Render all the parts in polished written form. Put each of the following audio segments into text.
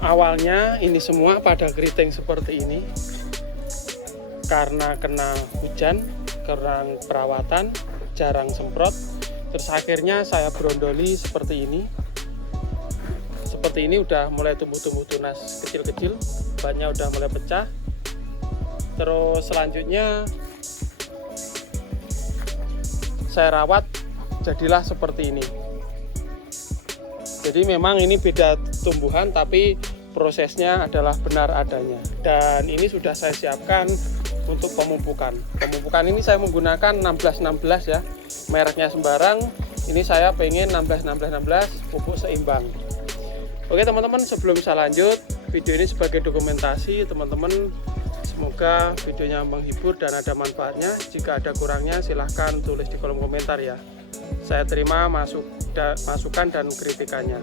Awalnya ini semua pada keriting seperti ini karena kena hujan, kurang perawatan, jarang semprot. Terus akhirnya saya brondoli seperti ini. Seperti ini udah mulai tumbuh-tumbuh tunas kecil-kecil, bannya udah mulai pecah. Terus selanjutnya saya rawat, jadilah seperti ini. Jadi memang ini beda tumbuhan, tapi prosesnya adalah benar adanya. Dan ini sudah saya siapkan untuk pemupukan. Pemupukan ini saya menggunakan 16-16 ya, mereknya sembarang. Ini saya pengen 16-16-16 pupuk seimbang. Oke teman-teman, sebelum saya lanjut, video ini sebagai dokumentasi teman-teman. Semoga videonya menghibur dan ada manfaatnya. Jika ada kurangnya silahkan tulis di kolom komentar ya. Saya terima masukan dan kritikannya.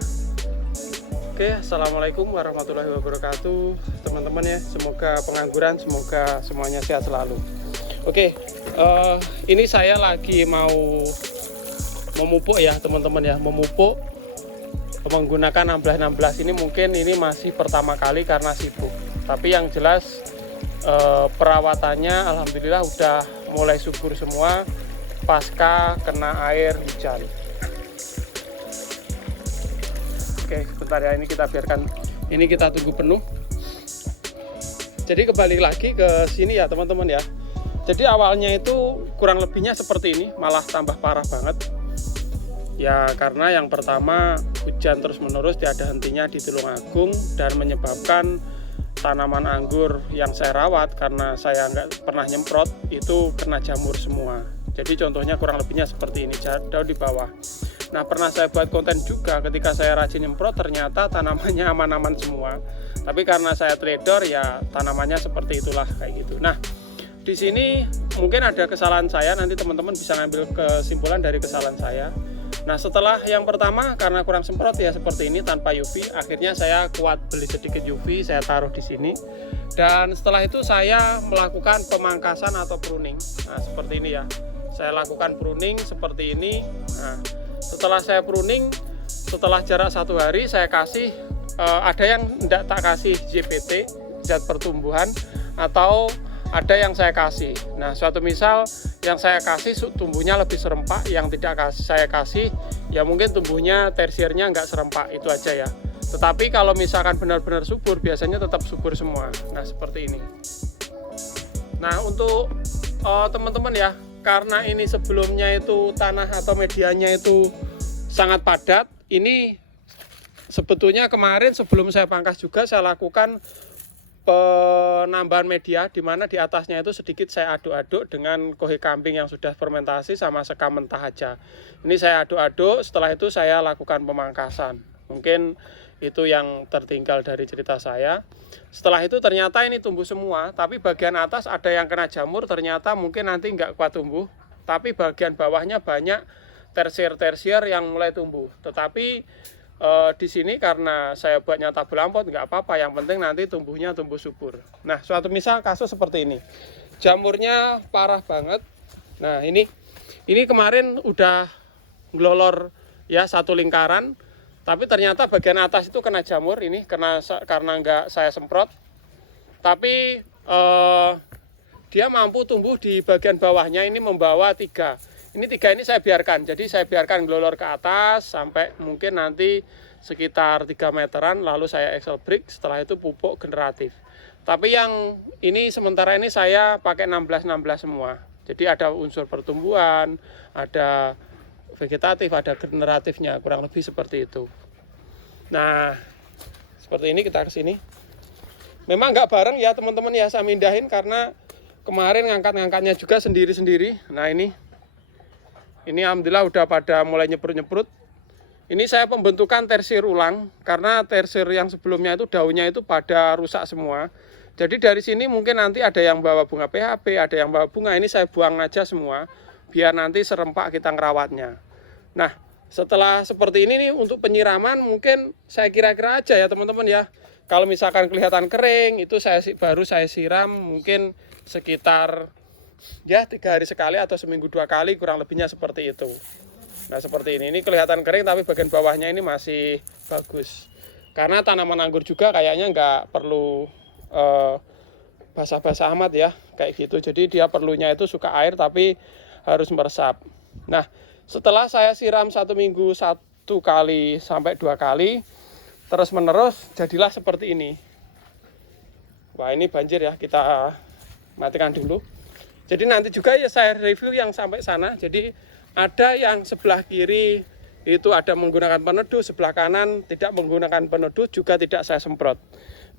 Oke, assalamualaikum warahmatullahi wabarakatuh teman-teman ya. Semoga pengangguran, semoga semuanya sehat selalu. Oke, ini saya lagi mau memupuk ya teman-teman ya, memupuk menggunakan 16-16 ini. Mungkin ini masih pertama kali karena sibuk, tapi yang jelas perawatannya alhamdulillah udah mulai subur semua pasca kena air hujan. Oke, sebentar ya, ini kita biarkan, ini kita tunggu penuh. Jadi kembali lagi ke sini ya teman-teman ya. Jadi awalnya itu kurang lebihnya seperti ini, malah tambah parah banget. Ya karena yang pertama hujan terus menerus tiada hentinya di Tulungagung dan menyebabkan tanaman anggur yang saya rawat karena saya nggak pernah nyemprot itu kena jamur semua. Jadi contohnya kurang lebihnya seperti ini, daun di bawah. Nah pernah saya buat konten juga ketika saya rajin nyemprot ternyata tanamannya aman-aman semua. Tapi karena saya trader ya tanamannya seperti itulah kayak gitu. Nah di sini mungkin ada kesalahan saya, nanti teman-teman bisa ngambil kesimpulan dari kesalahan saya. Nah setelah yang pertama karena kurang semprot ya seperti ini tanpa UV, akhirnya saya kuat beli sedikit UV, saya taruh di sini. Dan setelah itu saya melakukan pemangkasan atau pruning. Nah seperti ini ya, saya lakukan pruning seperti ini. Nah setelah saya pruning, setelah jarak 1 hari saya kasih, ada yang tidak tak kasih JPT, zat pertumbuhan, atau ada yang saya kasih. Nah suatu misal yang saya kasih tumbuhnya lebih serempak, yang tidak saya kasih ya mungkin tumbuhnya tersiernya nggak serempak, itu aja ya. Tetapi kalau misalkan benar-benar subur biasanya tetap subur semua. Nah seperti ini. Nah untuk teman-teman ya, karena ini sebelumnya itu tanah atau medianya itu sangat padat, ini sebetulnya kemarin sebelum saya pangkas juga saya lakukan penambahan media, di mana di atasnya itu sedikit saya aduk-aduk dengan kohe kambing yang sudah fermentasi sama sekam mentah aja. Ini saya aduk-aduk, setelah itu saya lakukan pemangkasan. Mungkin itu yang tertinggal dari cerita saya. Setelah itu ternyata ini tumbuh semua, tapi bagian atas ada yang kena jamur, ternyata mungkin nanti nggak kuat tumbuh. Tapi bagian bawahnya banyak tersier-tersier yang mulai tumbuh. Tetapi di sini karena saya buatnya tabel ampot nggak apa-apa, yang penting nanti tumbuhnya tumbuh subur. Nah suatu misal kasus seperti ini, jamurnya parah banget. Nah ini kemarin udah ngelolor ya satu lingkaran, tapi ternyata bagian atas itu kena jamur ini karena nggak saya semprot. Tapi dia mampu tumbuh di bagian bawahnya, ini membawa 3. Ini 3 ini saya biarkan, jadi saya biarkan ngelolor ke atas sampai mungkin nanti sekitar 3 meteran, lalu saya excel brick, setelah itu pupuk generatif. Tapi yang ini sementara ini saya pakai 16-16 semua. Jadi ada unsur pertumbuhan, ada vegetatif, ada generatifnya, kurang lebih seperti itu. Nah, seperti ini kita ke sini. Memang nggak bareng ya teman-teman ya, saya mindahin karena kemarin ngangkat-ngangkatnya juga sendiri-sendiri. Nah ini alhamdulillah udah pada mulai nyeprut-nyeprut. Ini saya pembentukan tersier ulang karena tersier yang sebelumnya itu daunnya itu pada rusak semua. Jadi dari sini mungkin nanti ada yang bawa bunga PHP, ada yang bawa bunga, ini saya buang aja semua biar nanti serempak kita ngerawatnya. Nah setelah seperti ini nih, untuk penyiraman mungkin saya kira-kira aja ya teman-teman ya. Kalau misalkan kelihatan kering itu baru saya siram mungkin sekitar ya 3 hari sekali atau seminggu 2 kali, kurang lebihnya seperti itu. Nah seperti ini kelihatan kering tapi bagian bawahnya ini masih bagus. Karena tanaman anggur juga kayaknya nggak perlu basah-basah amat ya, kayak gitu. Jadi dia perlunya itu suka air tapi harus meresap. Nah, setelah saya siram 1 minggu 1 kali sampai 2 kali, terus menerus jadilah seperti ini. Wah, ini banjir ya, kita matikan dulu. Jadi nanti juga ya saya review yang sampai sana. Jadi ada yang sebelah kiri itu ada menggunakan peneduh, sebelah kanan tidak menggunakan peneduh, juga tidak saya semprot.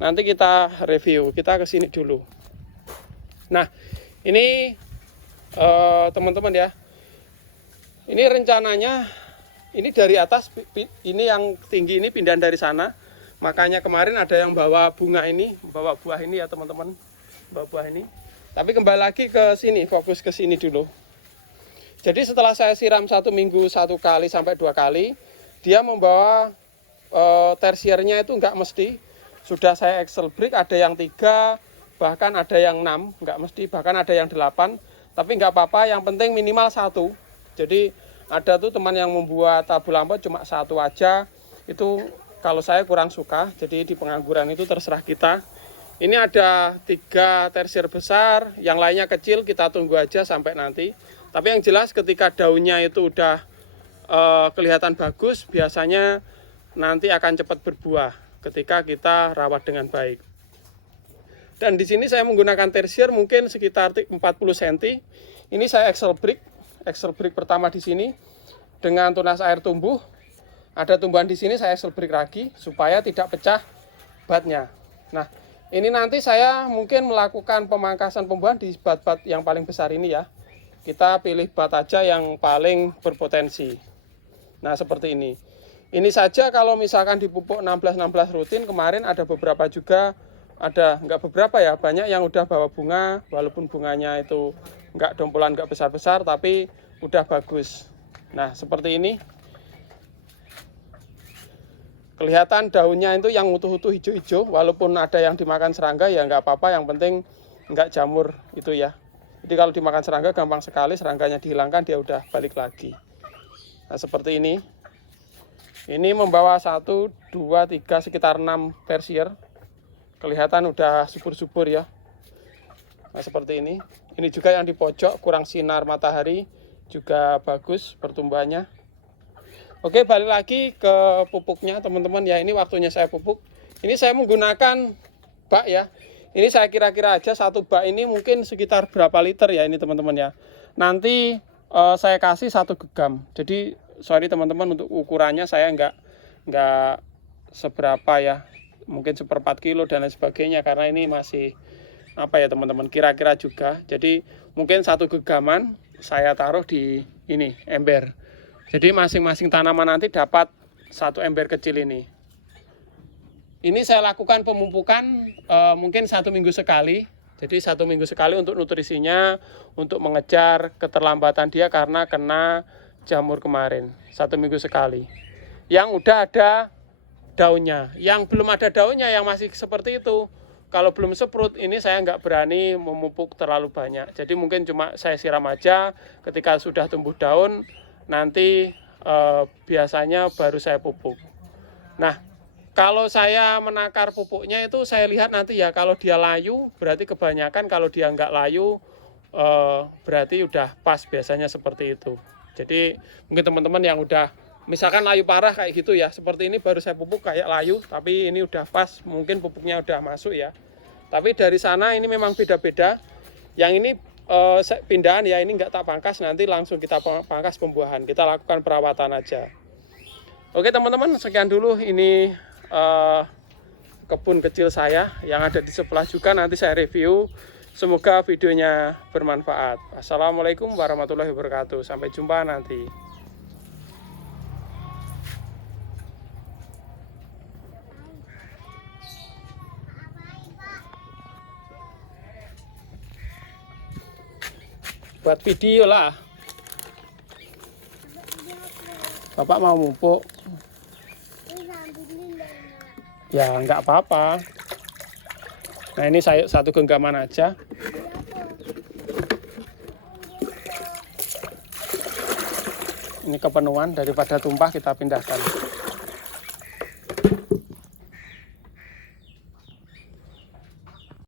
Nanti kita review, kita ke sini dulu. Nah, ini teman-teman ya. Ini rencananya, ini dari atas, ini yang tinggi ini pindahan dari sana. Makanya kemarin ada yang bawa bunga ini, bawa buah ini ya teman-teman, bawa buah ini. Tapi kembali lagi ke sini, fokus ke sini dulu. Jadi setelah saya siram 1 minggu 1 kali sampai 2 kali, dia membawa tersiernya itu enggak mesti. Sudah saya Excel break, ada yang 3, bahkan ada yang 6, enggak mesti, bahkan ada yang 8. Tapi enggak apa-apa, yang penting minimal 1. Jadi ada tuh teman yang membuat tabu lampau cuma 1 aja. Itu kalau saya kurang suka, jadi di pengangguran itu terserah kita. Ini ada 3 tersier besar, yang lainnya kecil, kita tunggu aja sampai nanti. Tapi yang jelas ketika daunnya itu udah kelihatan bagus, biasanya nanti akan cepat berbuah ketika kita rawat dengan baik. Dan di sini saya menggunakan tersier mungkin sekitar 40 cm. Ini saya Excel break pertama di sini dengan tunas air tumbuh. Ada tumbuhan di sini saya Excel break lagi supaya tidak pecah batnya. Nah, ini nanti saya mungkin melakukan pemangkasan pembuahan di bat-bat yang paling besar ini ya. Kita pilih bat aja yang paling berpotensi. Nah, seperti ini. Ini saja kalau misalkan dipupuk 16-16 rutin, kemarin ada beberapa juga, enggak beberapa ya, banyak yang udah bawa bunga, walaupun bunganya itu enggak dompolan, enggak besar-besar, tapi udah bagus. Nah, seperti ini. Kelihatan daunnya itu yang utuh-utuh hijau-hijau, walaupun ada yang dimakan serangga ya enggak apa-apa, yang penting enggak jamur itu ya. Jadi kalau dimakan serangga gampang sekali, serangganya dihilangkan dia udah balik lagi. Nah, seperti ini. Ini membawa 1, 2, 3, sekitar 6 tersier. Kelihatan udah subur-subur ya. Nah, seperti ini. Ini juga yang di pojok, kurang sinar matahari, juga bagus pertumbuhannya. Oke, balik lagi ke pupuknya teman-teman ya. Ini waktunya saya pupuk. Ini saya menggunakan bak ya. Ini saya kira-kira aja 1 bak ini mungkin sekitar berapa liter ya ini teman-teman ya. Nanti saya kasih 1 gegam. Jadi sorry teman-teman untuk ukurannya saya enggak seberapa ya. Mungkin 1/4 kilo dan lain sebagainya karena ini masih apa ya teman-teman, kira-kira juga. Jadi mungkin 1 gegaman saya taruh di ini ember. Jadi masing-masing tanaman nanti dapat 1 ember kecil ini. Ini saya lakukan pemupukan mungkin 1 minggu sekali. Jadi 1 minggu sekali untuk nutrisinya, untuk mengejar keterlambatan dia karena kena jamur kemarin. 1 minggu sekali. Yang udah ada daunnya, yang belum ada daunnya, yang masih seperti itu. Kalau belum seprut, ini saya nggak berani memupuk terlalu banyak. Jadi mungkin cuma saya siram aja. Ketika sudah tumbuh daun, nanti biasanya baru saya pupuk. Nah, kalau saya menakar pupuknya itu saya lihat nanti ya, kalau dia layu berarti kebanyakan, kalau dia nggak layu berarti udah pas, biasanya seperti itu. Jadi mungkin teman-teman yang udah misalkan layu parah kayak gitu ya, seperti ini baru saya pupuk kayak layu, tapi ini udah pas, mungkin pupuknya udah masuk ya. Tapi dari sana ini memang beda-beda. Yang ini pindahan ya, ini nggak tak pangkas, nanti langsung kita pangkas pembuahan, kita lakukan perawatan aja. Oke teman-teman, sekian dulu ini kebun kecil saya yang ada di sebelah juga, nanti saya review. Semoga videonya bermanfaat. Assalamualaikum warahmatullahi wabarakatuh, sampai jumpa nanti. Buat video lah. Bapak mau mupuk. Ya nggak apa-apa. Nah ini saya 1 genggaman aja. Ini kepenuhan, daripada tumpah kita pindahkan.